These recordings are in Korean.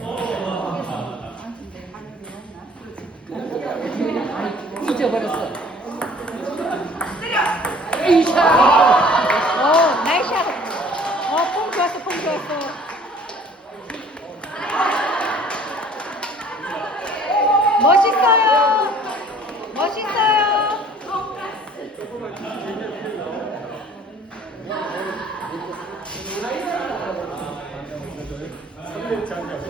어. 어, 좋았어. 멋있어요. 멋있어요. 감사합니다.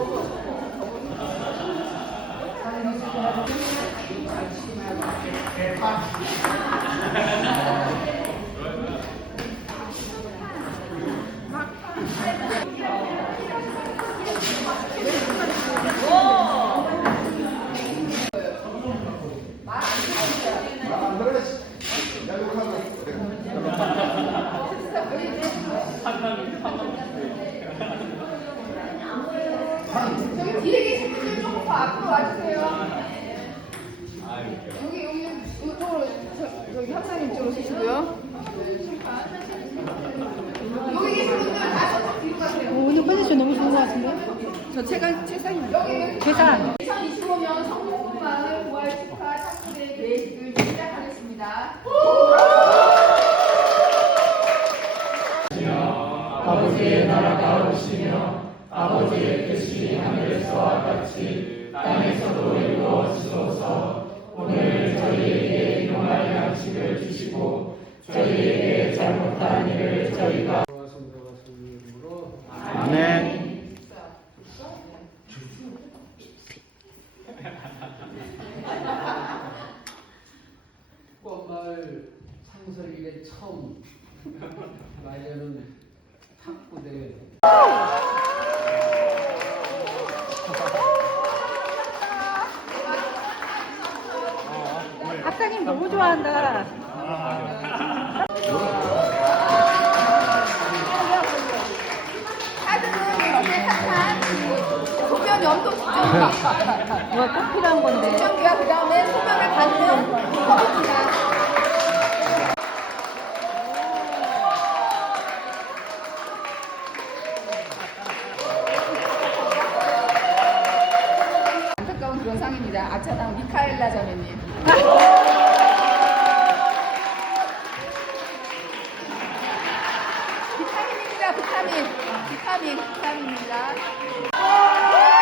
저기 뒤에 계신 분들 조금 더 앞으로 와주세요. 여기 여기 이쪽으로 저, 저기 합사님 쪽으로 서시고요. 여기 계신 분들 다 저쪽 뒤로 가세요. 오늘 컨디션 너무 좋은 것 같은데? 저 최강 최상입니다. 여기 계산. 2025년 성공마을 부활 축하 탁구대 계획을 시작하겠습니다. 아버지의 나라가 오시며 아버지의 하늘에서와 같이 땅에서도 이루어지소서 오늘 저희에게 일용할 양식을 주시고 저희에게 잘못한 일을 저희가 아멘 꽃마을 창설일에 처음 마련은 탁구대회 박사님 너무 좋아한다. 카드는 소변 측정기, 뭐가 꼭 필요한 건데. 측정기와 그 다음에 소변을 받는 컵입니다. 안타까운 그런 상입니다. 아차당 미카엘라 자매님. 비타민. 비타민. 비타민입니다.